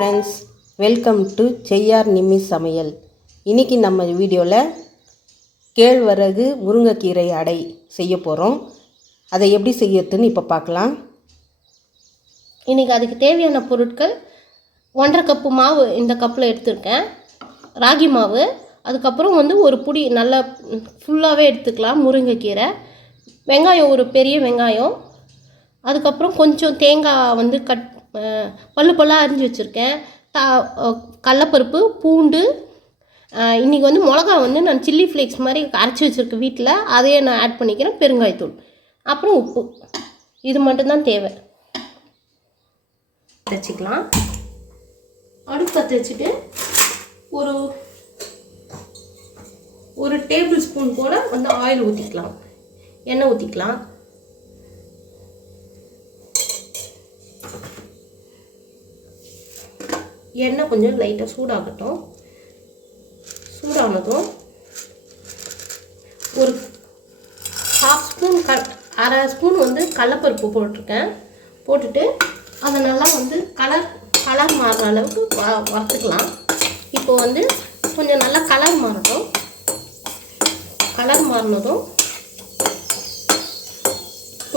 Friends, welcome to செய்யார் நிம்மி சமையல். இன்றைக்கி நம்ம வீடியோவில் கேழ்வரகு முருங்கைக்கீரை அடை செய்ய போகிறோம். அதை எப்படி செய்யறதுன்னு இப்போ பார்க்கலாம். இன்றைக்கி அதுக்கு தேவையான பொருட்கள் 1.5 கப்பு மாவு இந்த கப்பில் எடுத்துருக்கேன். ராகி மாவு, அதுக்கப்புறம் ஒரு பொடி நல்லா ஃபுல்லாகவே எடுத்துக்கலாம். முருங்கைக்கீரை, வெங்காயம், ஒரு பெரிய வெங்காயம், அதுக்கப்புறம் கொஞ்சம் தேங்காய் பல்லாக அரிஞ்சு வச்சுருக்கேன். கடலப்பருப்பு, பூண்டு, இன்றைக்கி மிளகா நான் சில்லி ஃப்ளேக்ஸ் மாதிரி அரைச்சி வச்சுருக்கேன் வீட்டில், அதையே நான் ஆட் பண்ணிக்கிறேன். பெருங்காயத்தூள், அப்புறம் உப்பு, இது மட்டும்தான் தேவை. வச்சுக்கலாம். அடுப்பு பற்ற வச்சுட்டு ஒரு டேபிள் ஸ்பூன் போல் ஆயில் ஊற்றிக்கலாம், எண்ணெய் ஊற்றிக்கலாம். எண்ணெய் கொஞ்சம் லைட்டாக சூடாகட்டும். சூடானதும் ஒரு 1/2 ஸ்பூன் 1/2 ஸ்பூன் கடலப்பருப்பு போட்டிருக்கேன். போட்டுட்டு அதை நல்லா கலர் மாறுற அளவுக்கு வறுத்துக்கலாம். இப்போ கொஞ்சம் நல்லா கலர் மாறட்டும். கலர் மாறினதும்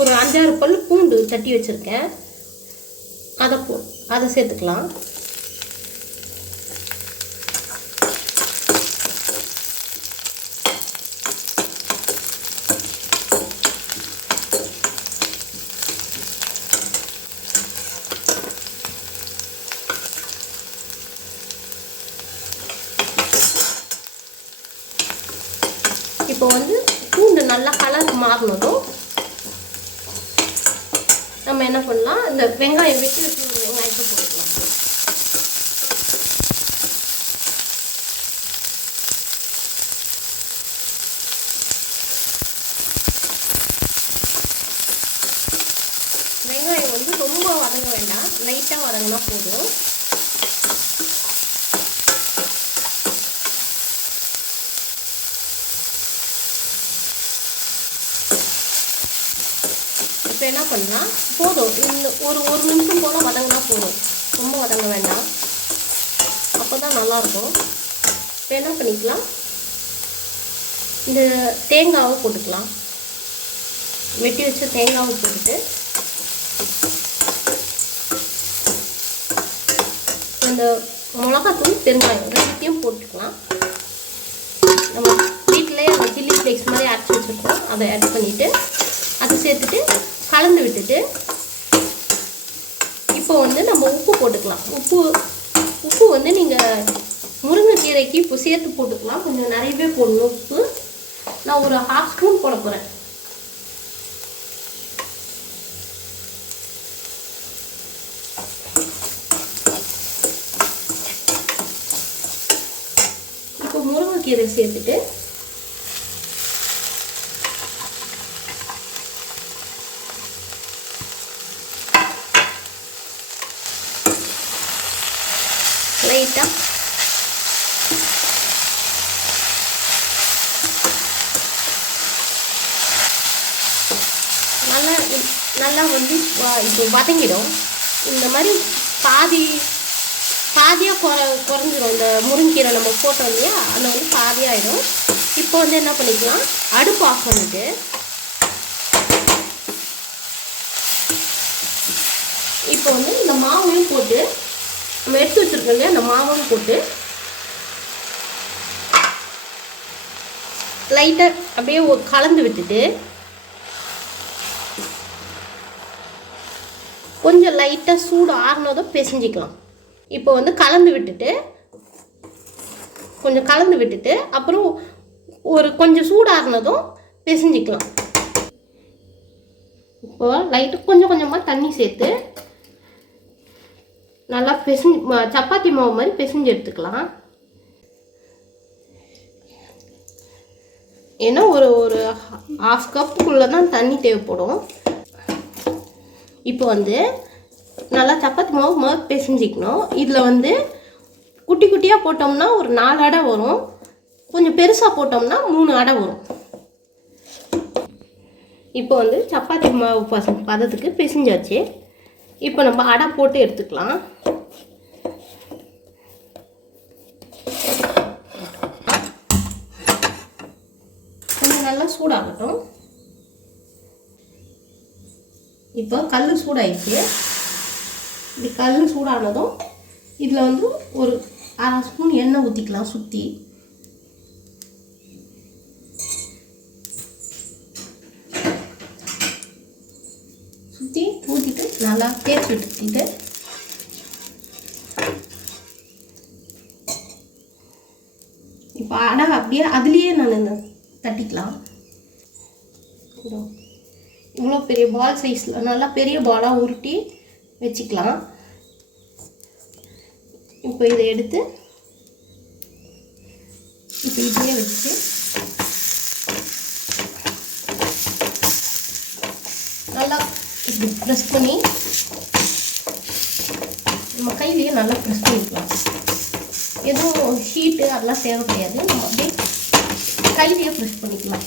ஒரு 5-6 பல் பூண்டு தட்டி வச்சுருக்கேன், அதை சேர்த்துக்கலாம். இப்போ பூண்டு நல்லா கலர் மாறினதும் நம்ம என்ன பண்ணலாம், இந்த வெங்காயம் விட்டு வெங்காயத்தை போட்டுக்கலாம். வெங்காயம் ரொம்ப வதங்க வேண்டாம், லைட்டாக வதங்கினா போதும். இப்போ என்ன பண்ணலாம், போதும், இந்த ஒரு நிமிஷம் போல் வதங்கினா போதும், ரொம்ப வதங்க வேண்டாம், அப்போ தான் நல்லாயிருக்கும். இப்போ என்ன பண்ணிக்கலாம், இந்த தேங்காவை போட்டுக்கலாம். வெட்டி வச்ச தேங்காவை போட்டுட்டு இந்த மிளகாத்தூள், பெருங்காயம் ரெண்டுத்தையும் போட்டுக்கலாம். நம்ம வீட்டிலே அந்த சில்லி ஃப்ளேக்ஸ் மாதிரி அரைச்சி வச்சுருக்கோம், அதை ஆட் பண்ணிவிட்டு அதை சேர்த்துட்டு கலந்து விட்டுட்டு இப்போ நம்ம உப்பு போட்டுக்கலாம். உப்பு நீங்கள் முருங்கைக்கீரைக்கு இப்போ சேர்த்து போட்டுக்கலாம். கொஞ்சம் நிறையவே போடணும் உப்பு. நான் ஒரு 1/2 ஸ்பூன் போட போகிறேன். இப்போ முருங்கைக்கீரை சேர்த்துட்டு லைட்டாக நல்லா இப்போ வதங்கிடும். இந்த மாதிரி பாதியாக குறைஞ்சிரும். இந்த முருங்கீரை நம்ம போட்டோம் இல்லையா, அதில் பாதியாகிடும். இப்போ என்ன பண்ணிக்கலாம், அடுப்பு ஆஃப் பண்ணிவிட்டு இப்போ இந்த மாவையும் போட்டு நம்ம எடுத்து வச்சுருக்கோம் இல்லையா, அந்த மாவும் போட்டு லைட்டாக அப்படியே கலந்து விட்டுட்டு கொஞ்சம் லைட்டாக சூடு ஆறுனதும் பிசைஞ்சிக்கலாம். இப்போ கலந்து விட்டுட்டு அப்புறம் கொஞ்சம் சூடாறுனதும் பிசைஞ்சிக்கலாம். இப்போ லைட்டாக கொஞ்சம் கொஞ்சமாக தண்ணி சேர்த்து நல்லா சப்பாத்தி மாவு மாதிரி பிசைஞ்சு எடுத்துக்கலாம். ஏன்னா ஒரு 1/2 கப்புக்குள்ளே தான் தண்ணி தேவைப்படும். இப்போ நல்லா சப்பாத்தி மாவு பிசைஞ்சிக்கணும். இதில் குட்டி குட்டியாக போட்டோம்னா ஒரு 4 அடை வரும், கொஞ்சம் பெருசாக போட்டோம்னா 3 அடை வரும். இப்போ சப்பாத்தி மாவு பதத்துக்கு பிசைஞ்சாச்சு. இப்போ நம்ம அடை போட்டு எடுத்துக்கலாம். நல்லா சூடாகட்டும். இப்போ கல் சூடாயிடுச்சு. இப்படி கல் சூடானதும் இதில் வந்து ஒரு 1/2 ஸ்பூன் எண்ணெய் ஊற்றிக்கலாம். சுற்றி ஊற்றிட்டு நல்லா தேய்ச்சி விட்டுக்கிட்டு இப்போ அடை அப்படியே அதுலேயே நான் தட்டிக்கலாம். இவ்வளோ பெரிய பால் சைஸில் நல்லா பெரிய பாலாக உருட்டி வச்சுக்கலாம். இப்போ இதை எடுத்து இப்போ இப்படியே வச்சு நல்லா இப்படி ப்ரெஸ் பண்ணி நம்ம கையிலேயே நல்லா ப்ரெஸ் பண்ணிக்கலாம். எதுவும் ஷீட்டு அதெல்லாம் தேவை கிடையாது. நம்ம அப்படியே கையிலேயே ப்ரெஸ் பண்ணிக்கலாம்.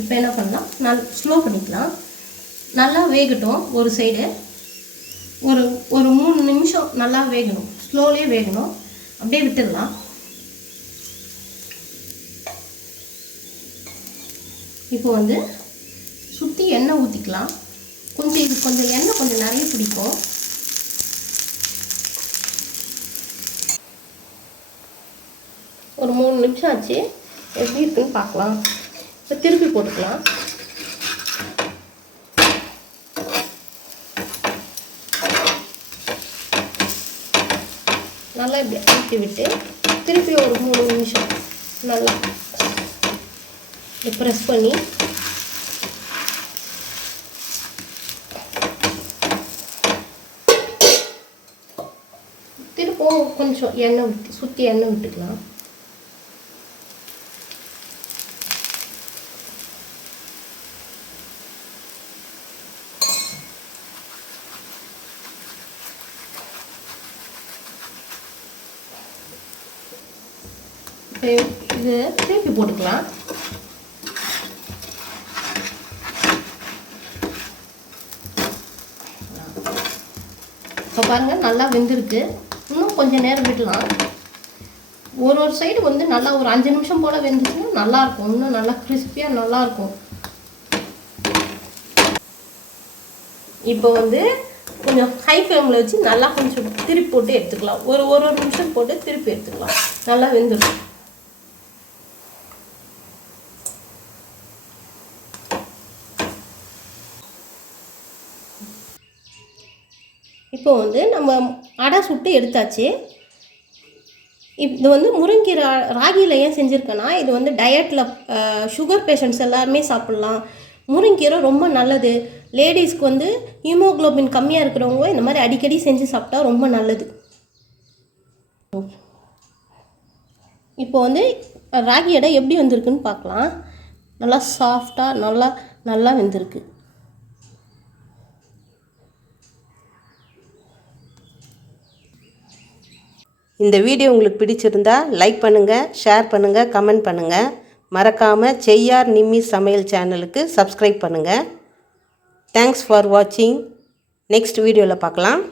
இப்போ என்ன பண்ணலாம், நான் ஸ்லோ பண்ணிக்கலாம். நல்லா வேகட்டும். ஒரு சைடு ஒரு 3 நிமிஷம் நல்லா வேகணும். ஸ்லோலேயே வேகணும். அப்படியே விட்டுடலாம். இப்போ வந்து சுற்றி எண்ணெய் ஊற்றிக்கலாம். கொஞ்சம் எண்ணெய் கொஞ்சம் நிறைய பிடிக்கும். ஒரு 3 நிமிஷம் ஆச்சு. எப்படி இருக்குன்னு பார்க்கலாம். இப்போ திருப்பி போட்டுக்கலாம். நல்லா இப்படி அழுத்தி விட்டு திருப்பி ஒரு 3 நிமிஷம் நல்லா ப்ரெஸ் பண்ணி திருப்பவும் கொஞ்சம் எண்ணெய் விட்டு சுற்றி எண்ணெய் விட்டுக்கலாம். இது திருப்பி போட்டுக்கலாம். இப்போ பாருங்கள் நல்லா வெந்திருக்கு. இன்னும் கொஞ்சம் நேரம் விடலாம். ஒரு சைடு வந்து நல்லா ஒரு 5 நிமிஷம் போல் வெந்துச்சுன்னா நல்லாயிருக்கும். இன்னும் நல்லா கிறிஸ்பியாக நல்லாயிருக்கும். இப்போ வந்து கொஞ்சம் ஹை ஃப்ளேமில் வச்சு நல்லா கொஞ்சம் திருப்பி போட்டு எடுத்துக்கலாம். ஒரு நிமிஷம் போட்டு திருப்பி எடுத்துக்கலாம். நல்லா வெந்துடும். இப்போ வந்து நம்ம அடை சுட்டு எடுத்தாச்சு. இது வந்து முருங்கீரை ராகியில் ஏன் செஞ்சுருக்கேன்னா, இது வந்து டயட்டில் சுகர் பேஷண்ட்ஸ் எல்லாருமே சாப்பிட்லாம். முருங்கீரை ரொம்ப நல்லது. லேடிஸ்க்கு வந்து ஹீமோக்ளோபின் கம்மியாக இருக்கிறவங்க இந்த மாதிரி அடிக்கடி செஞ்சு சாப்பிட்டா ரொம்ப நல்லது. இப்போ வந்து ராகி அடை எப்படி வந்திருக்குன்னு பார்க்கலாம். நல்லா சாஃப்டாக நல்லா வெந்திருக்கு. இந்த வீடியோ உங்களுக்கு பிடிச்சிருந்தா லைக் பண்ணுங்கள், ஷேர் பண்ணுங்கள், கமெண்ட் பண்ணுங்கள். மறக்காமல் செய்யார் நிம்மி சமையல் சேனலுக்கு சப்ஸ்கிரைப் பண்ணுங்கள். தேங்க்ஸ் ஃபார் வாட்சிங். நெக்ஸ்ட் வீடியோவில் பார்க்கலாம்.